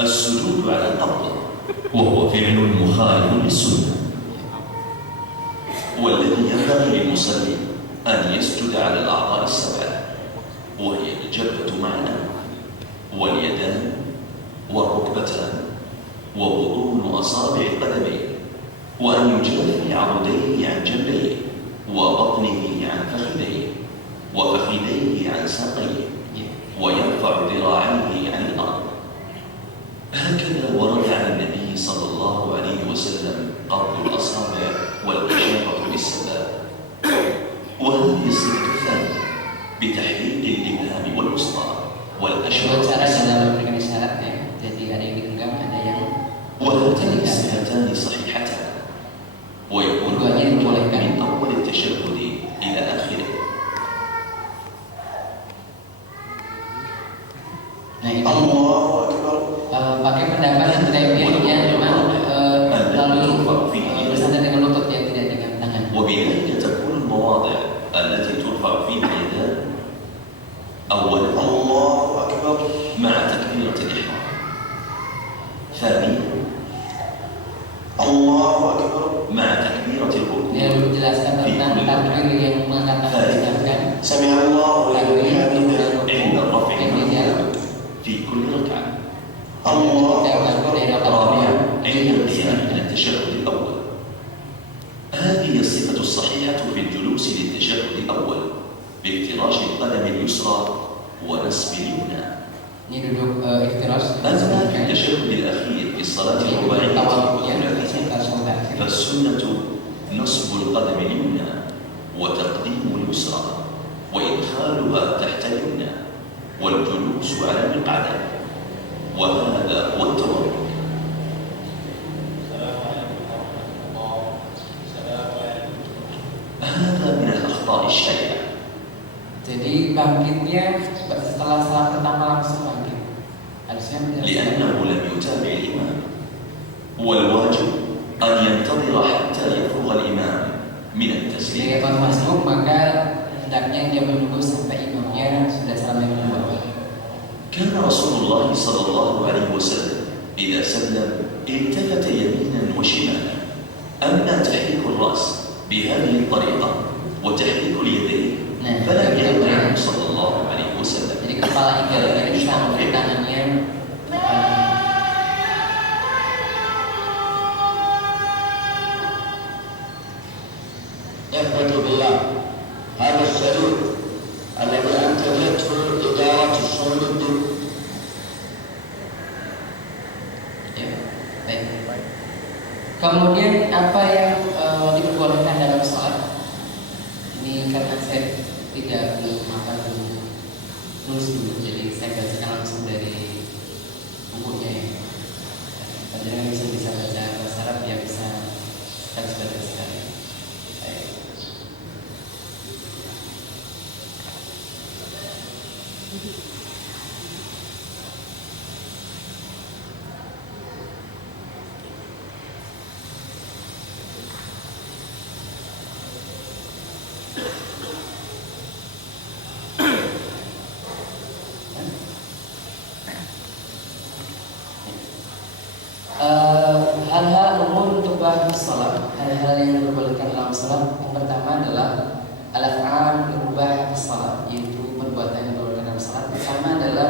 السجود على الأرض وهو فعل مخالف للسنة، والذي ينبغي للمصلي أن يسجد على الأعضاء السبعة، وهي الجبهة مع الأنف واليدان والركبتان وبطون أصابع القدمين، وأن يجافي عضديه عن جنبيه وبطنه عن فخذيه وفخذيه عن ساقيه، ويرفع ذراعيه عن الأرض. هكذا ورد عن النبي صلى الله عليه وسلم قبض الأصابع والإشارة بالسباب. وهذه الصفة الثانية بتحريك الإبهام والوسطى والأشارة بالسباب. وهاتان الصفتان صحيحتان، ويكون من أول التشهد إلى آخره. Nah itu pakai pendapat yang memang lalu bersandar dengan lutut yang tidak dengan tangan. وبذلك تكون المواضع التي ترفع فيها اليدان أولا الله أكبر مع تكبيرة الإحرام، ثانيا الله أكبر مع تكبيرة الركوع. Dia menjelaskan tentang takbir yang mengatakan سمع الله لمن حمده عند الرفع في كل ركعة. الله رابعا عند القيام من التشهد الأول. هذه الصفة الصحيحة في الجلوس للتشهد الأول بافتراش القدم اليسرى ونصب اليمنى. Ini duduk iftirash. أما في التشهد الأخير في الصلاة الرباعية فالسنة نصب القدم اليمنى وتقديم اليسرى وإدخالها تحت اليمنى والجلوس على المقعدة، وهذا هو التورك. هذا من الأخطاء الشائعة. Jadi bangkitnya setelah salat pertama langsung bangkit. لأنه لم يتابع الإمام، والواجب أن ينتظر حتى يفرغ الإمام من التسليم. Jika masuk maka hendaknya dia menunggu sampai imamnya sudah salam yang kedua. كان رسول الله صلى الله عليه وسلم إذا سلم التفت يمينا وشمالا. أما تحريك الرأس بهذه الطريقة وتحريك اليدين فلم يكن عنه صلى الله عليه وسلم. Jadi kepala ini sama tangannya. يثبت بالله هذا السلوك الذي أنتجته إدارة الشؤون الدين. Kemudian apa yang diperbolehkan dalam sholat? Ini karena saya tidak belum nulis dulu, jadi saya bacakan langsung dari bukunya ya. Padahal bisa baca bahasa Arab ya bisa baca sekali. Hal-hal umum untuk bahas salat, hal-hal yang diperbolehkan dalam salat. Yang pertama adalah al-af'al berubah salat, yaitu perbuatan yang diperbolehkan dalam salat. Pertama adalah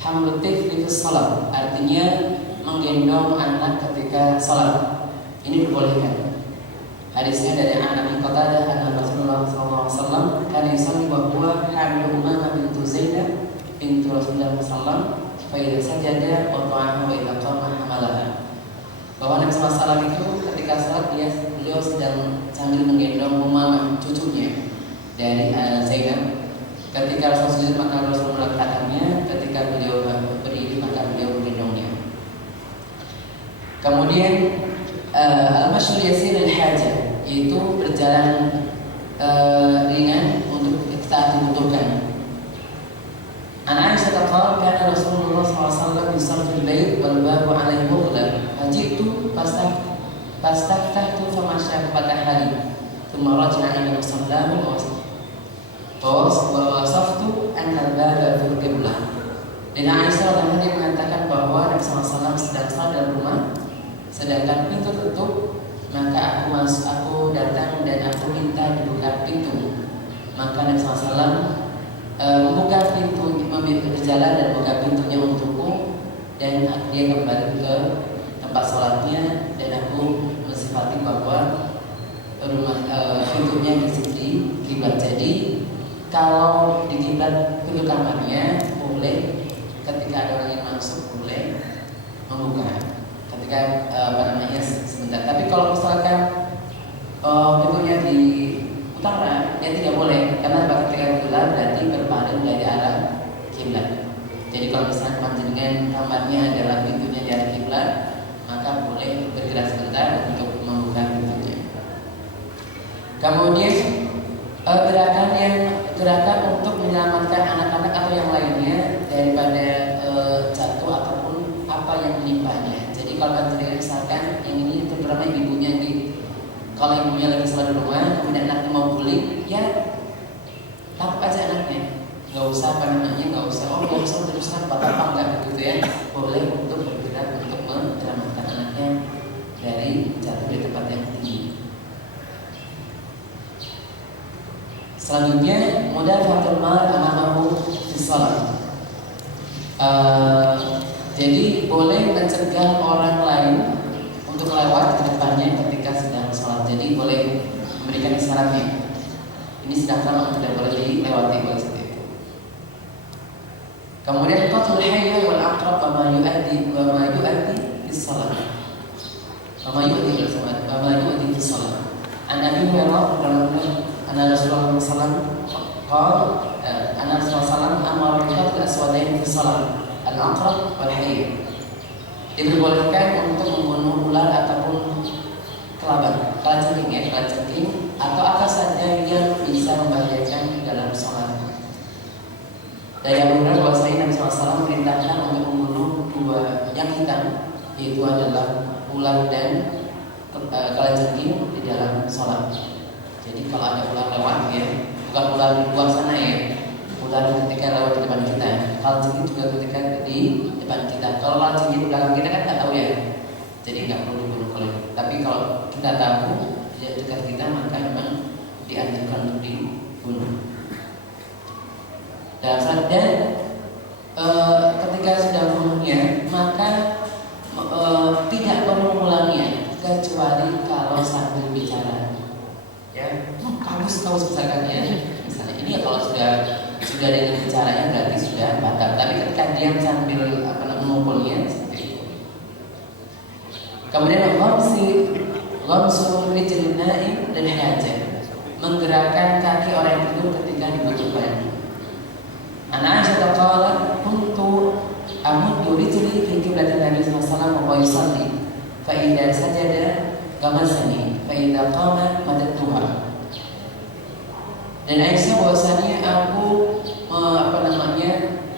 hamlut tifli fi salat, artinya menggendong anak ketika salat. Ini diperbolehkan. Hadisnya dari Abi Qatadah anna Rasulullah sallallahu alaihi wasallam kana yusalli wa huwa hamilu Umamah bintu Zainab bintu Rasulullah sallallahu alaihi wasallam fa idza sajada wada'aha wa idza qama hamalaha. Bahwa Nabi SAW itu ketika salat beliau sedang sambil menggendong Umamah cucunya dari Zainab. Ketika Rasul sujud maka Rasul meletakkannya, ketika beliau berdiri maka beliau menggendongnya. Kemudian al-mashyul yasir al-hajah, yaitu berjalan ringan untuk saat dibutuhkan. An Aisyah qalat kana Rasulullah SAW yusalli fil bait wal babu alaihi mughla fajitu fastaftahtu famasya fatahali thumma raja'a ila musallam wa wasaftu anna al-baba fil qiblah. Dan Aisyah radhiyallahu anha mengatakan bahwa Nabi SAW sedangkan pintu tutup, maka aku datang dan aku minta dibuka pintu. Maka Nabi SAW membuka pintu, berjalan dan buka pintunya untukku, dan dia kembali ke tempat sholatnya, dan aku mensifati bahwa pintunya di kiblat. Jadi kalau di kiblat pintu kamarnya boleh, ketika ada orang yang masuk boleh membuka ketika sebentar. Tapi kalau misalkan pintunya di utara, ya tidak boleh, karena ketika kiblat berarti berpaling dari arah kiblat. Jadi kalau misalnya panjenengan kamarnya adalah pintunya di arah kiblat, maka boleh bergerak sebentar untuk membuka pintunya. Kemudian gerakan untuk menyelamatkan anak-anak atau yang lainnya daripada jatuh ataupun apa yang menimpanya. Jadi kalau panjenengan misalkan yang ini terutama ibunya kalau ibunya lagi sholat di rumah, kemudian anaknya mau guling, ya tangkap aja anaknya. Nggak usah teruskan apa enggak gitu ya. Boleh untuk bergerak untuk menyelamatkan anaknya dari jatuh di tempat yang tinggi. Selanjutnya, mudafatul mal amamahu fi shalah. Jadi boleh mencegah orang lain untuk lewat ke depannya ketika sedang sholat. Jadi boleh memberikan isyaratnya. Ini sedang sholat, tidak boleh dilewati oleh seperti itu. Kemudian qatlul hayy wal aqrab wa ma yu'addi bis shalah. Wa ma yu'addi bis shalah. An Abi Hurairah anna Rasulullah sallallahu alaihi wasallam amara bi qatl aswadain fi shalah, al-aqrab wal hayy. Diperbolehkan untuk membunuh ular ataupun kalajengking atau apa saja yang bisa membahayakan dalam sholat. Dari Abu Hurairah bahwasanya Nabi SAW memerintahkan untuk membunuh dua yang hitam, yaitu adalah ular dan kalajengking di dalam sholat. Jadi kalau ada ular lewat ya, bukan ular di luar sana ya, ular ketika lewat di depan kita, kalajengking juga ketika di depan kita. Kalau kalajengking di belakang kita kan nggak tahu ya, jadi nggak perlu dibunuh oleh. Tapi kalau kita tahu di dekat kita, maka memang dianjurkan untuk dibunuh. Dan ketika sudah membunuhnya, maka tidak perlu mengulanginya kecuali kalau sambil bicara. Ya, kamus misalkan ya. Misalnya ini ya kalau sudah dengan bicaranya berarti sudah batal. Tapi ketika diam sambil memukulnya seperti itu. Kemudian ghamsul rijlin na'im dan hajah, menggerakkan kaki orang yang tidur ketika dibutuhkan. Ana Aisyah qalat kuntu amuddu rijli fi qiblatin Nabi sallallahu alaihi wasallam wa yusalli fa idza sajada ghamasani fa idza qama madattuha. Dan Aisyah bahwasanya aku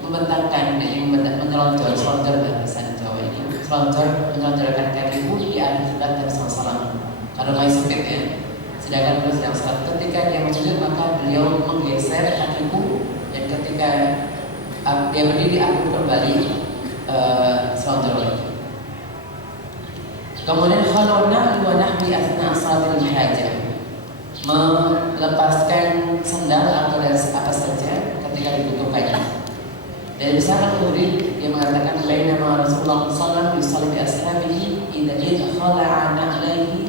membentangkan, jadi mengelonjor bahasa Jawa ini, mengelonjorkan kakiku di arah kiblat Nabi sallallahu alaihi wasallam. Kalau masih sempit ya. Sedangkan beliau sedang sholat, ketika dia sujud maka beliau menggeser kakiku, dan ketika dia berdiri aku kembali selonjor lagi. Kemudian khalawna wa nahbi asna salatil hajah, melepaskan sendal atau dari apa saja ketika dibutuhkan. Dan misalkan murid dia mengatakan bainama Rasulullah sallallahu alaihi wasallam bi ashabihi idza khala'a na'laihi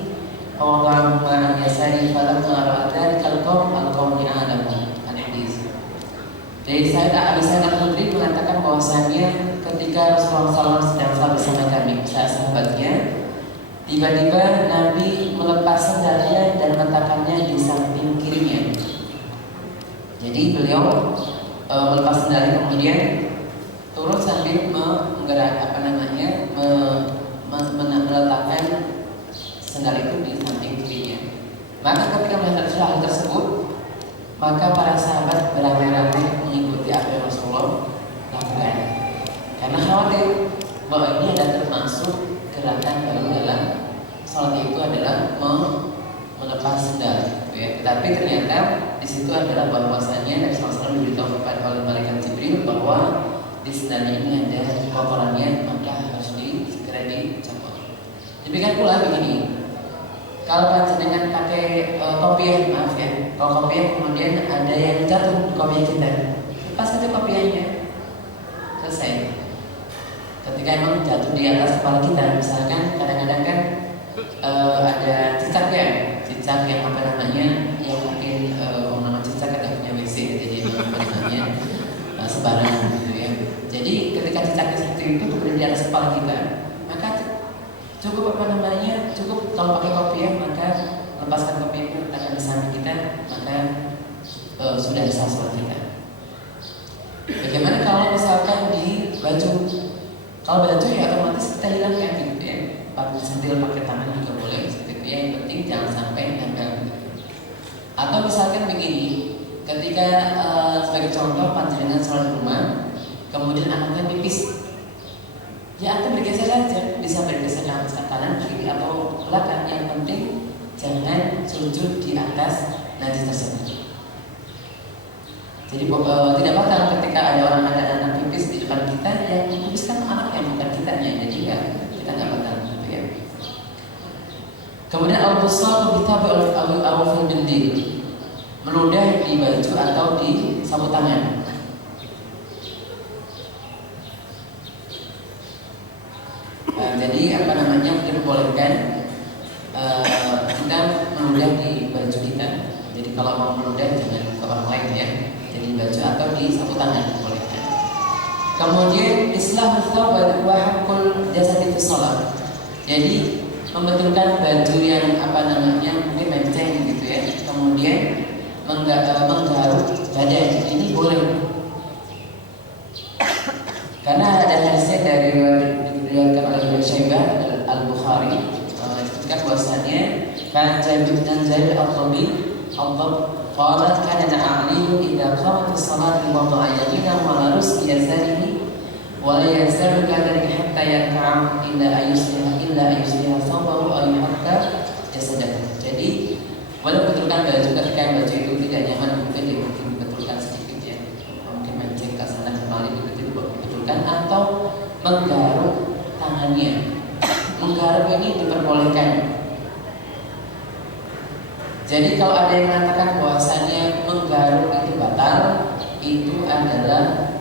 aw wada'a ma'an yasari falamma ra'a dhalika al-qawm ya'lamu al-hadis. Jadi Abi Sa'id al-Khudri mengatakan bahwasanya ketika Rasulullah SAW sedang sholat bersama kami, sahabatnya, tiba-tiba Nabi melepas sendalnya dan meletakkannya di samping kirinya. Jadi beliau melepas sendalnya kemudian turun sambil meletakkan sendal itu di samping kirinya. Maka ketika melihat hal tersebut, maka para sahabat beramai-ramai mengikuti apa yang Rasulullah lakukan, karena khawatir bahwa ini ada termasuk gerakan dalam sholat itu adalah melepas sendal. Ya. Tetapi ternyata di situ adalah bahwasanya Nabi SAW diberitahu oleh malaikat Jibril bahwa di sendal ini ada kotorannya, maka harus segera dicopot. Demikian pula begini, kalau panjenengan pakai kopiah, maaf ya, kalau kopiah kemudian ada yang jatuh di kopiah kita, lepas aja kopiahnya, selesai. Ketika emang jatuh di atas kepala kita, misalkan kadang-kadang kan ada cicak yang apa namanya, yang mungkin nama cicak kan punya WC, jadi apa namanya sembarangan gitu ya. Jadi ketika cicaknya seperti itu kemudian di atas kepala kita, maka cukup apa namanya, cukup kalau pakai kopiah maka lepaskan kopiah itu letakkan di samping kita, maka sudah sah sholat kita. Bagaimana kalau misalkan di baju? Kalau baju ya otomatis kita hilangkan gitu ya. Pakai sentil, pakai tangan juga boleh seperti itu ya. Yang penting jangan sampai nempel. Atau misalkan begini, ketika sebagai contoh panjenengan sholat di rumah, kemudian anaknya pipis, ya Anda bergeser saja, bisa bergeser ke kanan, kiri atau belakang. Yang penting jangan sujud di atas najis tersebut. Jadi tidak batal ketika ada anak pipis di depan kita, yang pipis kan anaknya bukan kitanya, jadi ya kita nggak batal gitu ya. Kemudian al-busal kita al-fil bindil, meludah di baju atau di sapu tangan. Jadi apa namanya, diperbolehkan kita meludah di baju kita. Jadi kalau mau meludah jangan ke orang lain ya. Jadi baju atau di sapu tangan diperbolehkan. Kemudian islah thawb wa haqqul jasad fi shalah. Jadi membetulkan baju yang apa namanya mungkin menceng gitu ya. Kemudian menggaruk badan ini boleh. Karena ada hadisnya dari diriwayatkan oleh Ibnu Syaibah Al-Bukhari ketika bahwasannya kan Jabir dan Zaid al-Tabi qalat kana Aliyu idza qamat as-salat wada'a yadahu ala rusli yasarihi wa la yazalu kadhalika hatta yarka'a illa ayusliha thawbahu aw yuhakka jasadahu. Jadi walaupun betulkan baju ketika baju itu tidak nyaman, mungkin dibetulkan sedikit ya, mungkin menceng ke sana kemari begitu dibetulkan, atau menggaruk tangannya. Menggaruk ini diperbolehkan. Jadi kalau ada yang mengatakan bahwasannya menggaruk itu batal, itu adalah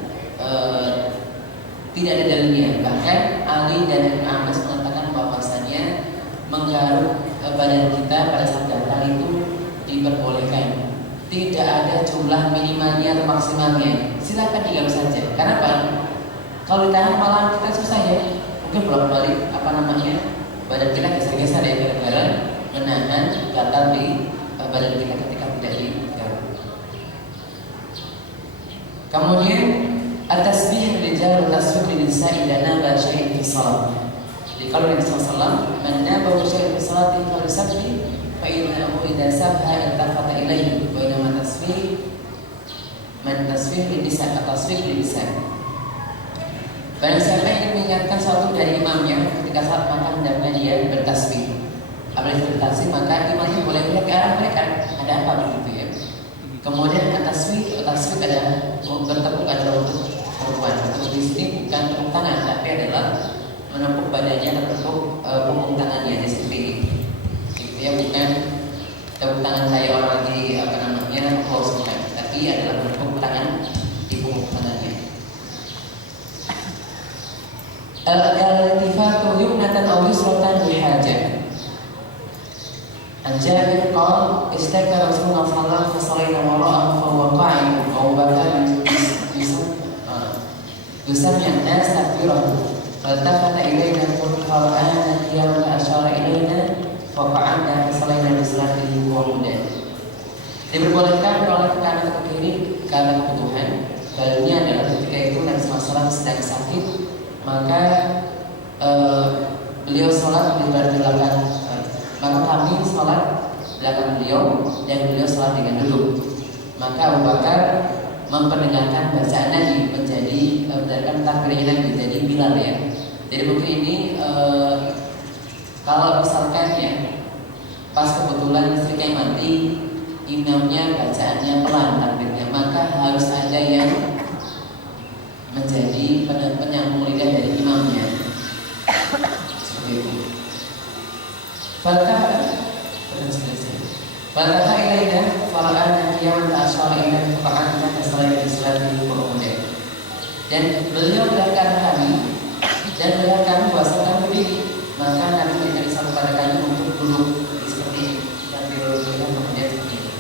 tidak ada dalilnya. Bahkan Ali dan Ibnu Abbas mengatakan bahwasannya menggaruk badan kita pada saat gatal itu diperbolehkan. Tidak ada jumlah minimalnya atau maksimalnya. Silakan digaruk saja. Kenapa? Kalau ditahan malah kita susah ya. Mungkin bolak-balik apa namanya badan kita geser-geser ya, gara-gara menahan gatal di badan kita ketika tidak digaruk. Kemudian at-tasbih rijal tasbih lisan idana ba syai'in fi shalah. Jadi kalau Nabi sallallahu alaihi wasallam mennabahu syai'in fi salati fa yusabbih fa innahu idza sabha iltafata ilayhi wa inna tasbih lisan at-tasbih lisan. Barang siapa yang mengingatkan suatu dari imamnya ketika saat makan hendaknya dia bertasbih. Apabila bertasbih maka imamnya boleh melihat ke arah mereka, ada apa begitu ya. Kemudian tasbih ada bertepuk adalah untuk perempuan. Untuk di sini bukan tepuk tangan, tapi adalah menepuk badannya, menepuk punggung tangannya di sini. Itu ya, bukan tepuk tangan saya orang lagi apa namanya close, bukan, tapi adalah menepuk tangan di punggung tangannya. Al-iltifatu yumnatan aw yusratan bihajah. An-Jabir qala istaka Rasulullah sallallahu alaihi wasallam wara'ahu fa huwa qa'id aw baka yusammi an-nas takbirahu faltafata ilayna qala qiyam ashara ilayna fa qa'adna fa sallayna bi salatihi wa mudah. Diperbolehkan menoleh ke kanan atau ke kiri karena kebutuhan. Dalilnya adalah ketika itu Nabi SAW sedang sakit, maka beliau sholat di belakang, maka kami sholat belakang beliau dan beliau sholat dengan duduk. Maka Abu Bakar memperdengarkan bacaan Nabi menjadi berdasarkan takbirnya Nabi menjadi Bilal ya. Jadi mungkin ini kalau misalkan ya pas kebetulan istrinya mati, imamnya bacaannya pelan takbirnya, maka harus ada yang menjadi penyambung lidah dari imamnya. Seperti itu. Faltaha ilaina fara'ana qiyaman ta'asyara ilaina fa'anna kasalaina islami wa umudin. Dan beliau melihatkan kami dan melihat kami bahwa kami berdiri, maka Nabi memberikan isyarat pada kami untuk duduk seperti ini dan duduk kemudian seperti ini.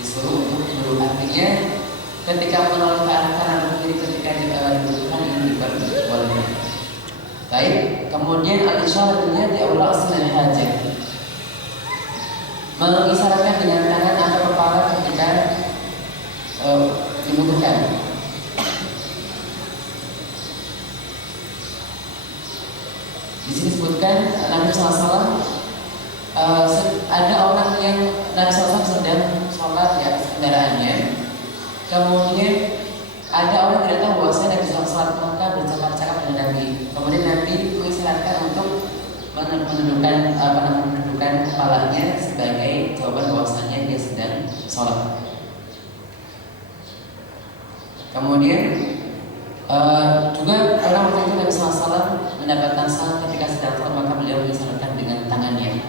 Disuruh untuk duduk, artinya ketika menoleh ke arah kanan atau kiri ketika didudukkan ini diperbolehkan. Baik, kemudian al-isyarat di awal asal hajat, mengisyaratkan dengan tangan atau kepala ketika dibutuhkan. Di sini disebutkan Nabi SAW ada orang yang Nabi SAW sedang sholat di atas kendaraannya, kemudian ada orang tidak tahu bahwa saya Nabi SAW, maka bercakap-cakap dengan Nabi. Kemudian Nabi mengisyaratkan untuk menundukkan kepalanya sebagai jawaban bahwasanya dia sedang sholat. Kemudian juga orang waktu itu Nabi SAW mendapatkan salat ketika sedang sholat, maka beliau mengisyaratkan dengan tangannya.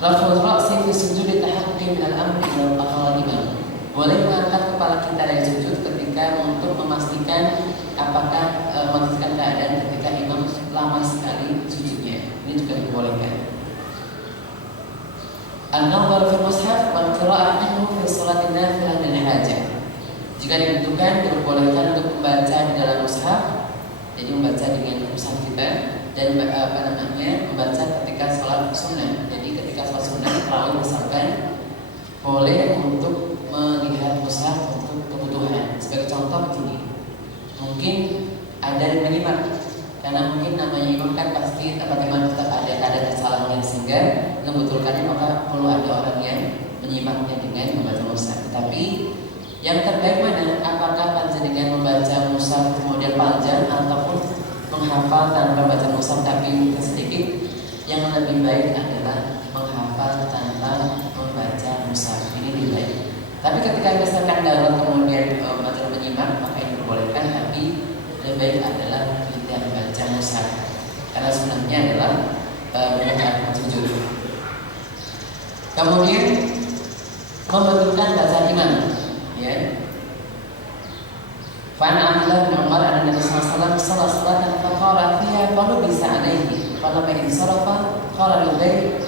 Raful ra'si fi sujud tahaqquqi min al-amri ila al-qadim. Boleh mengangkat kepala kita dari sujud ketika untuk memastikan apakah memastikan keadaan ketika imam lama sekali sujudnya. Ini juga dibolehkan. An-nadhar fi mushaf wal qira'ah minhu fi salatin nafilah lil hajah. Jika dibutuhkan diperbolehkan untuk membaca di dalam mushaf, jadi membaca dengan mushaf kita, dan membaca ketika sholat sunnah. Jadi ketika sholat sunnah terawih misalkan boleh untuk melihat mushaf untuk kebutuhan. Sebagai contoh begini, mungkin ada yang menyimak, karena mungkin namanya imam kan pasti bagaimana tetap ada kesalahan sehingga membetulkannya, maka perlu ada orang yang menyimaknya dengan membaca mushaf. Tapi yang terbaik mana? Apakah panjenengan membaca mushaf kemudian panjang ataupun menghafal tanpa baca mushaf tapi sedikit? Yang lebih baik adalah menghafal tanpa membaca mushaf. Ini lebih baik. Tapi ketika misalkan dalam kemudian menyimak, maka ini diperbolehkan, tapi lebih baik adalah tidak membaca mushaf, karena sebenarnya adalah menegakkan sujud. Kemudian membetulkan bacaan imam. Ya. Fan Abdullah bin Umar an Nabi sallallahu alaihi wasallam salatan faqara fiha qalu bisa alaihi qala ma insarafa qala lillahi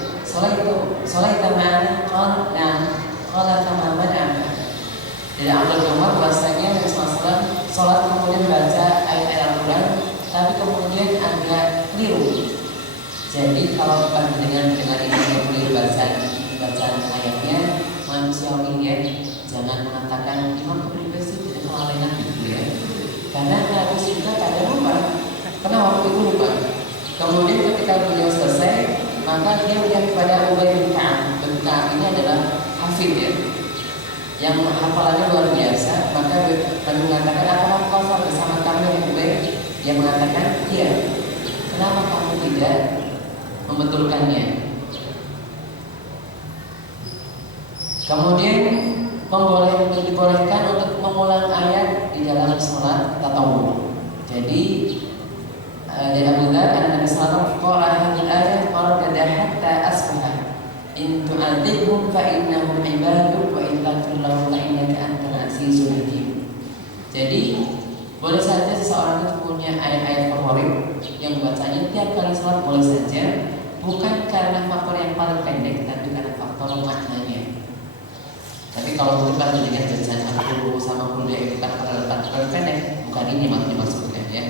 salaita ma'ana qala na'am qala tamaman amma. Dari Abdullah bin Umar bahasanya Nabi sallallahu alaihi wasallam salat kemudian baca ayat Al-Qur'an tapi kemudian agak keliru. Jadi kalau bukan dengan ini keliru bacaan ayatnya, manusiawi ya, jangan mengatakan imam privasi tidak kelalaian gitu ya, karena habis itu kadang lupa, karena waktu itu lupa. Kemudian ketika beliau selesai, maka dia melihat kepada Ubay bin Ka'ab. Bin Ka'ab ini adalah hafid ya, yang hafalannya luar biasa. Maka beliau mengatakan, apakah kau salat bersama kami dengan Ubay? Dia mengatakan, iya. Kenapa kamu tidak membetulkannya? Kemudian dibolehkan untuk mengulang ayat di dalam sholat tatawwu. Jadi dari Abu Dzar Nabi sallallahu alaihi wasallam ayat qara'at hatta asbaha in tu'adzibhum fa innahum ibaduk wa in taghfir lahum fa innaka antal azizul hakim. Jadi boleh saja seseorang itu punya ayat-ayat favorit yang bacanya tiap kali sholat boleh saja, bukan karena faktor yang paling pendek, tapi karena faktor maknanya. Tapi kalau itu kan dengan jajan aku sama kuliah itu kan kalau pendek, bukan ini maksudnya ya.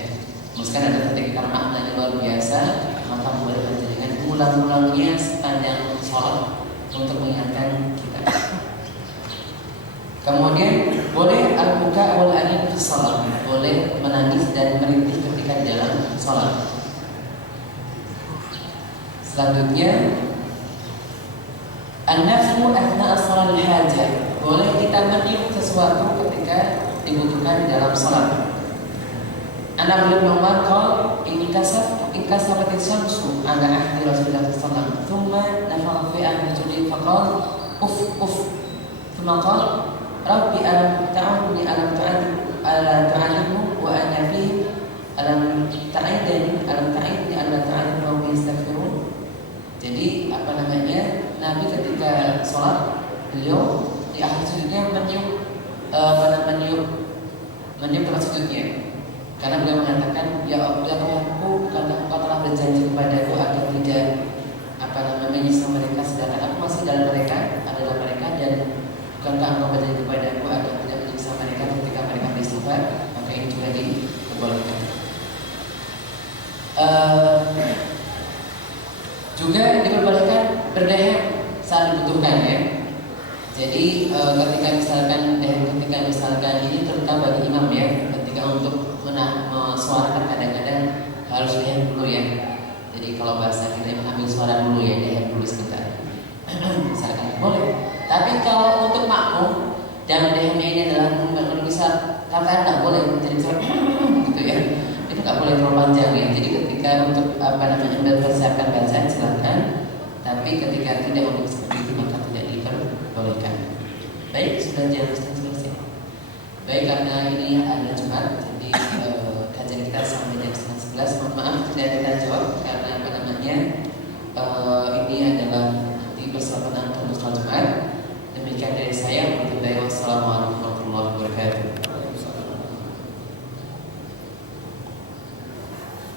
Misalkan ada ketika maknanya luar biasa, maka boleh dengan ulang-ulangnya sepanjang sholat untuk mengingatkan kita. Kemudian boleh al-buka wal anin fi shalah, boleh menangis dan merintih ketika di dalam sholat. Selanjutnya an-nafsu athna as-shalah al-hajah, boleh kita meniup sesuatu ketika dibutuhkan di dalam sholat. Anak belum Umar qol inkasafat as-syamsu ala ahdi Rasulullah sallallahu alaihi wasallam thumma nafakha fi ahdi faqal uf thumma qala rabbi alam ta'udni alam tu'allimhu wa ana fi alam meniup tempat sujudnya. Karena beliau mengatakan, ya Tuhanku, bukankah Engkau telah berjanji kepadaku agar tidak menyiksa mereka, sedangkan aku masih dalam adalah mereka, dan bukankah Engkau berjanji kepadaku agar tidak menyiksa mereka ketika mereka beristighfar? Maka ini juga diperbolehkan. Juga diperbolehkan berdahak saat dibutuhkan, ya. Jadi ketika misalkan ini terutama bagi imam, ya, ketika untuk suarakan kadang-kadang harus dahak dulu, ya. Jadi kalau bahasa kita mengambil suara dulu, ya, dahak dulu sebentar. Misalkan boleh. Tapi kalau untuk makmum, jangan dahaknya ini adalah bisa kata tidak boleh jadi gitu, ya. Itu nggak boleh terlalu panjang, ya. Jadi ketika untuk mempersiapkan bacaan silakan, tapi ketika tidak untuk seperti itu maka tidak diperbolehkan. Baik, sudah selesai. Baik, karena ini adalah Jumat, jadi kajian kita sampai jam 11. Mohon maaf tidak kita jawab karena ini adalah di persiapan untuk sholat Jumat. Demikian dari saya. Wassalamualaikum warahmatullahi wabarakatuh.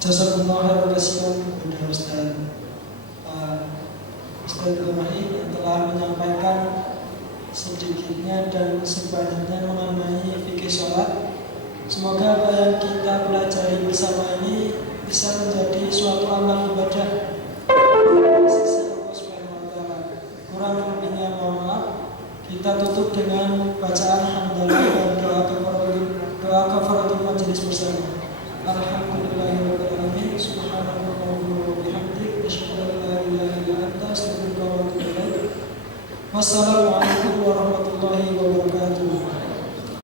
Jazakumullah khairan katsiran kepada Ustaz Ibrahim yang telah menyampaikan sedikitnya dan sebanyaknya mengenai fikih sholat. Semoga apa yang kita pelajari bersama ini bisa menjadi suatu amal ibadah di sisi Allah Subhanahu wa Ta'ala. Kurang lebihnya mohon maaf. Kita tutup dengan bacaan hamdalah dan doa kafaratul majelis bersama. Alhamdulillahirobbilalamin. Subhanallahumma wa bihamdik, asyhadu an la ilaha illa anta, astaghfiruka wa atubu ilaik. Wassalamualaikum warahmatullahi wabarakatuh.